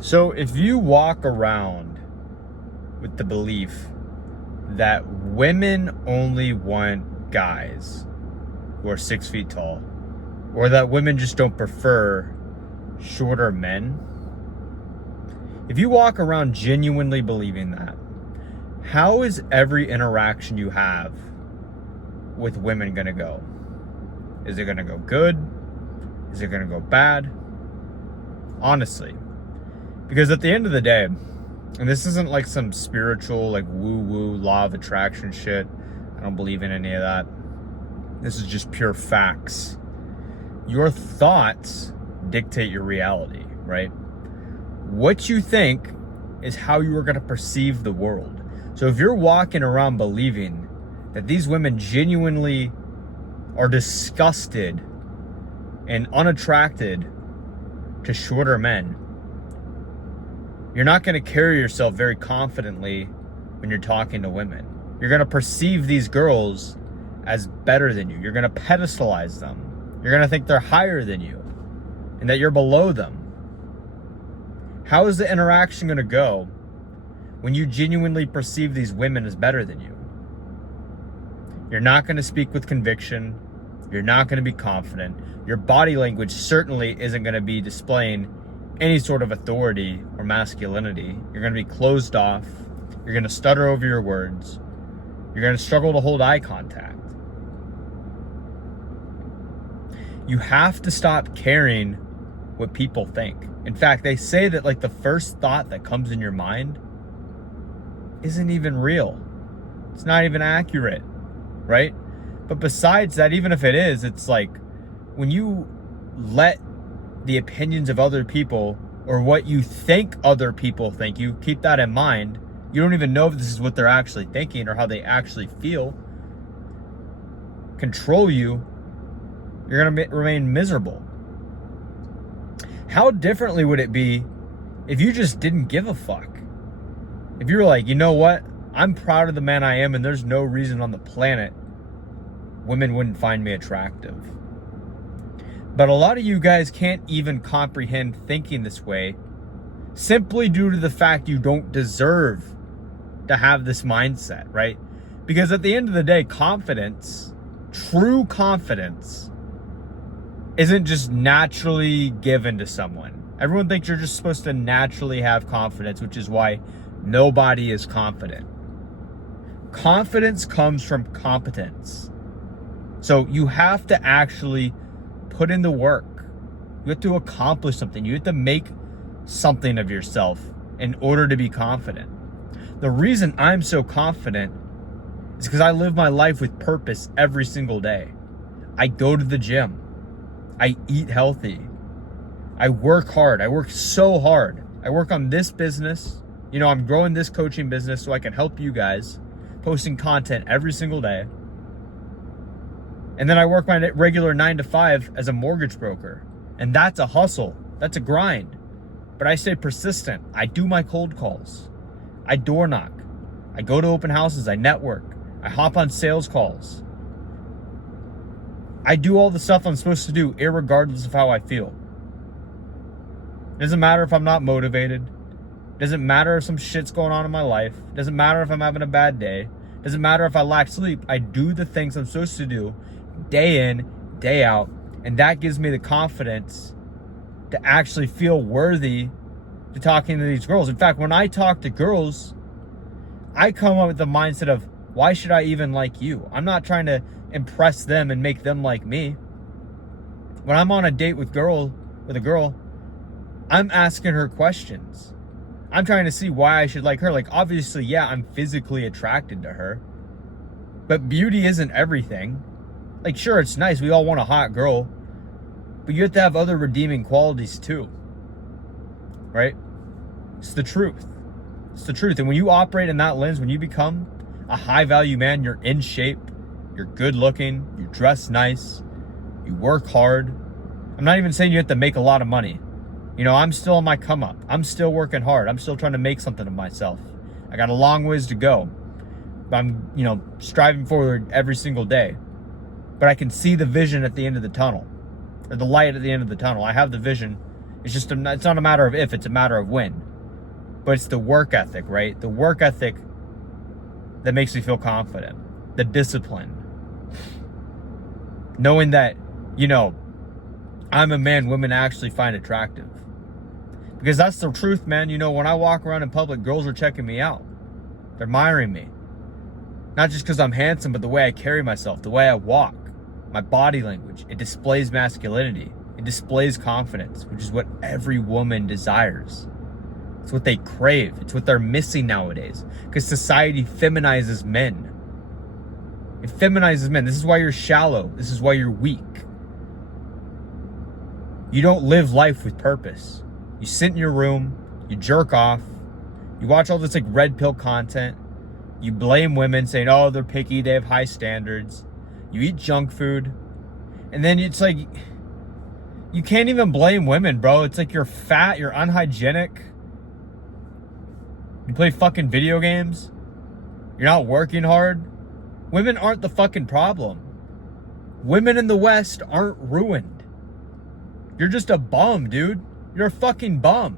So if you walk around with the belief that women only want guys who are 6 feet tall, or that women just don't prefer shorter men, if you walk around genuinely believing that, how is every interaction you have with women gonna go? Is it gonna go good? Is it gonna go bad? Honestly. Because at the end of the day, and this isn't like some spiritual, like woo-woo law of attraction shit. I don't believe in any of that. This is just pure facts. Your thoughts dictate your reality, right? What you think is how you are going to perceive the world. So if you're walking around believing that these women genuinely are disgusted and unattracted to shorter men, you're not going to carry yourself very confidently when you're talking to women. You're going to perceive these girls as better than you. You're going to pedestalize them. You're going to think they're higher than you and that you're below them. How is the interaction going to go when you genuinely perceive these women as better than you? You're not going to speak with conviction. You're not going to be confident. Your body language certainly isn't going to be displaying any sort of authority or masculinity. You're going to be closed off. You're going to stutter over your words. You're going to struggle to hold eye contact. You have to stop caring what people think. In fact, they say that like the first thought that comes in your mind isn't even real. It's not even accurate, right? But besides that, even if it is, it's like when you let the opinions of other people or what you think other people think, you keep that in mind. You don't even know if this is what they're actually thinking or how they actually feel. Control you. You're going to remain miserable. How differently would it be if you just didn't give a fuck? If you were like, you know what? I'm proud of the man I am and there's no reason on the planet women wouldn't find me attractive. But a lot of you guys can't even comprehend thinking this way simply due to the fact you don't deserve to have this mindset, right? Because at the end of the day, confidence, true confidence, isn't just naturally given to someone. Everyone thinks you're just supposed to naturally have confidence, which is why nobody is confident. Confidence comes from competence. So you have to actually put in the work. You have to accomplish something. You have to make something of yourself in order to be confident. The reason I'm so confident is because I live my life with purpose every single day. I go to the gym. I eat healthy. I work hard. I work so hard. I work on this business. You know, I'm growing this coaching business so I can help you guys, posting content every single day. And then I work my regular 9 to 5 as a mortgage broker. And that's a hustle. That's a grind. But I stay persistent. I do my cold calls. I door knock. I go to open houses. I network. I hop on sales calls. I do all the stuff I'm supposed to do irregardless of how I feel. It doesn't matter if I'm not motivated. It doesn't matter if some shit's going on in my life. It doesn't matter if I'm having a bad day. It doesn't matter if I lack sleep. I do the things I'm supposed to do day in, day out, and that gives me the confidence to actually feel worthy to talking to these girls. In fact, when I talk to girls, I come up with the mindset of, why should I even like you? I'm not trying to impress them and make them like me. When I'm on a date with a girl, I'm asking her questions. I'm trying to see why I should like her. Like, obviously, yeah, I'm physically attracted to her, but beauty isn't everything. Like, sure, it's nice. We all want a hot girl, but you have to have other redeeming qualities too, right? It's the truth. It's the truth. And when you operate in that lens, when you become a high value man, you're in shape, you're good looking, you dress nice, you work hard. I'm not even saying you have to make a lot of money. You know, I'm still on my come up. I'm still working hard. I'm still trying to make something of myself. I got a long ways to go. But I'm, striving forward every single day. But I can see the vision at the end of the tunnel, or the light at the end of the tunnel. I have the vision It's not a matter of if, it's a matter of when. But it's the work ethic, right? The work ethic that makes me feel confident. The discipline. Knowing that, I'm a man women actually find attractive. Because that's the truth, man. When I walk around in public, girls are checking me out. They're admiring me. Not just because I'm handsome, but the way I carry myself, the way I walk, my body language. It displays masculinity. It displays confidence, which is what every woman desires. It's what they crave. It's what they're missing nowadays. Because society feminizes men. It feminizes men. This is why you're shallow. This is why you're weak. You don't live life with purpose. You sit in your room, you jerk off, you watch all this red pill content, you blame women saying, oh, they're picky, they have high standards. You eat junk food, and then it's you can't even blame women, bro. It's you're fat, you're unhygienic, you play fucking video games, you're not working hard. Women aren't the fucking problem. Women in the West aren't ruined. You're just a bum, dude. You're a fucking bum.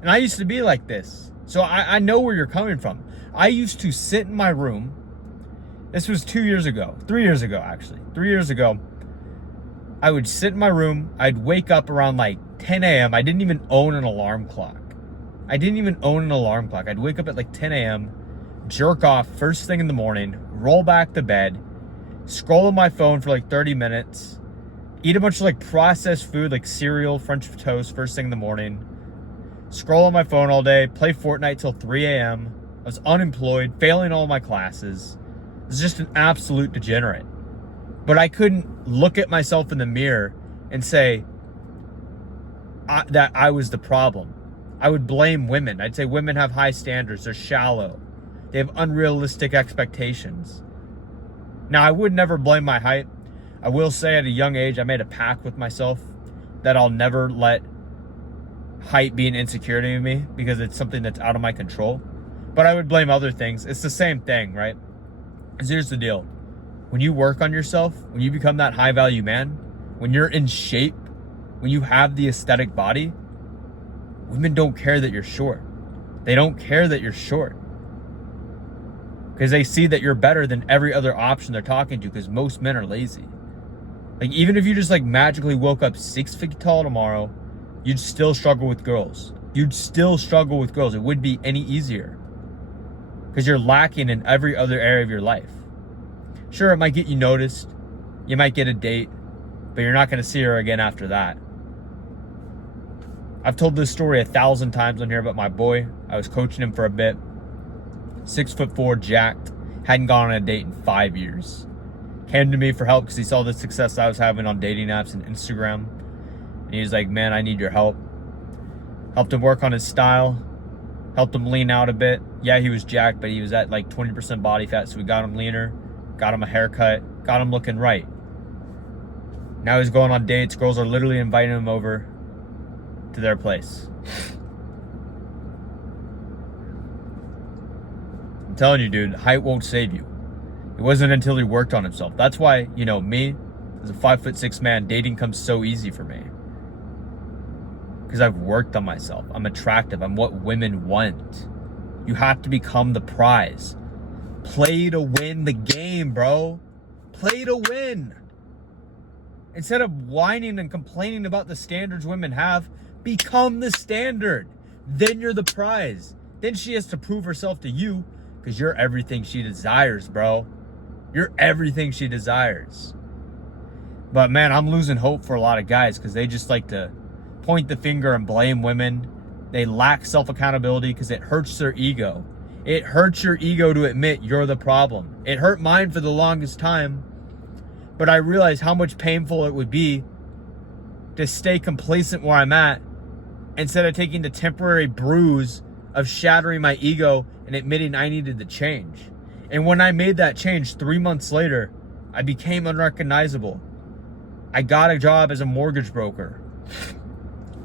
And I used to be like this. So I know where you're coming from. I used to sit in my room. This was 3 years ago, actually. 3 years ago. I would sit in my room. I'd wake up around 10 a.m. I didn't even own an alarm clock. I'd wake up at 10 a.m., jerk off first thing in the morning, roll back to bed, scroll on my phone for 30 minutes, eat a bunch of processed food like cereal, French toast first thing in the morning, scroll on my phone all day, play Fortnite till 3 a.m. I was unemployed, failing all my classes. I was just an absolute degenerate. But I couldn't look at myself in the mirror and say that I was the problem. I would blame women. I'd say women have high standards. They're shallow. They have unrealistic expectations. Now, I would never blame my height. I will say at a young age, I made a pact with myself that I'll never let height be an insecurity in me because it's something that's out of my control. But I would blame other things. It's the same thing, right? Because here's the deal. When you work on yourself, when you become that high value man, when you're in shape, when you have the aesthetic body, women don't care that you're short. They don't care that you're short. Because they see that you're better than every other option they're talking to, because most men are lazy. Even if you just magically woke up 6 feet tall tomorrow, you'd still struggle with girls. It wouldn't be any easier. Because you're lacking in every other area of your life. Sure, it might get you noticed. You might get a date. But you're not going to see her again after that. I've told this story 1,000 times on here about my boy. I was coaching him for a bit. 6'4", jacked. Hadn't gone on a date in 5 years. Came to me for help because he saw the success I was having on dating apps and Instagram. And he was like, man, I need your help. Helped him work on his style. Helped him lean out a bit. Yeah, he was jacked, but he was at 20% body fat, so we got him leaner. Got him a haircut. Got him looking right. Now he's going on dates. Girls are literally inviting him over to their place. I'm telling you, dude, height won't save you. It wasn't until he worked on himself. That's why, me, as a 5'6" man, dating comes so easy for me. Because I've worked on myself. I'm attractive. I'm what women want. You have to become the prize. Play to win the game, bro. Play to win. Instead of whining and complaining about the standards women have, become the standard. Then you're the prize. Then she has to prove herself to you because you're everything she desires, bro. You're everything she desires. But man, I'm losing hope for a lot of guys because they just like to point the finger and blame women. They lack self-accountability because it hurts their ego. It hurts your ego to admit you're the problem. It hurt mine for the longest time. But I realized how much painful it would be to stay complacent where I'm at instead of taking the temporary bruise of shattering my ego and admitting I needed to change. And when I made that change 3 months later, I became unrecognizable. I got a job as a mortgage broker.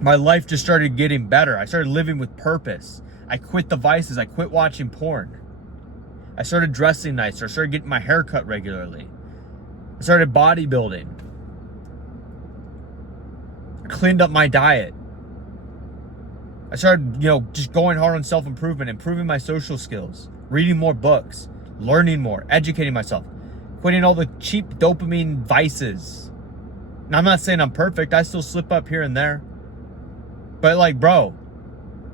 My life just started getting better. I started living with purpose. I quit the vices. I quit watching porn. I started dressing nicer. I started getting my hair cut regularly. I started bodybuilding. I cleaned up my diet. I started, just going hard on self-improvement, improving my social skills, reading more books, learning more, educating myself, quitting all the cheap dopamine vices. Now, I'm not saying I'm perfect. I still slip up here and there. But like, bro,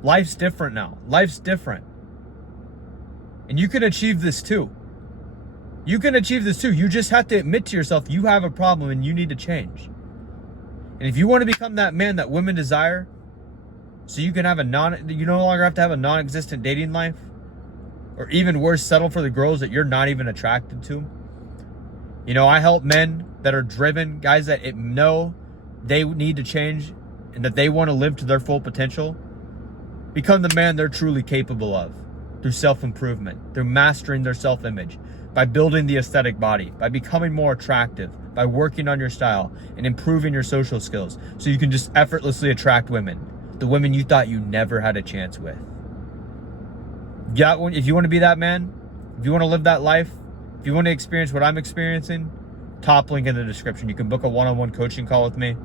life's different now. Life's different. And you can achieve this too. You can achieve this too. You just have to admit to yourself you have a problem and you need to change. And if you want to become that man that women desire, so you can have you no longer have to have a non-existent dating life, or even worse, settle for the girls that you're not even attracted to. I help men that are driven, guys that know they need to change and that they want to live to their full potential, become the man they're truly capable of through self-improvement, through mastering their self-image, by building the aesthetic body, by becoming more attractive, by working on your style and improving your social skills so you can just effortlessly attract women, the women you thought you never had a chance with. If you want to be that man, if you want to live that life, if you want to experience what I'm experiencing, top link in the description. You can book a one-on-one coaching call with me.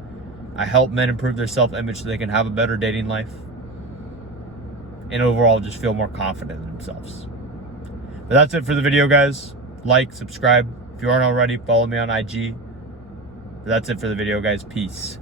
I help men improve their self-image so they can have a better dating life and overall just feel more confident in themselves. But that's it for the video, guys. Like, subscribe. If you aren't already, follow me on IG. But that's it for the video, guys. Peace.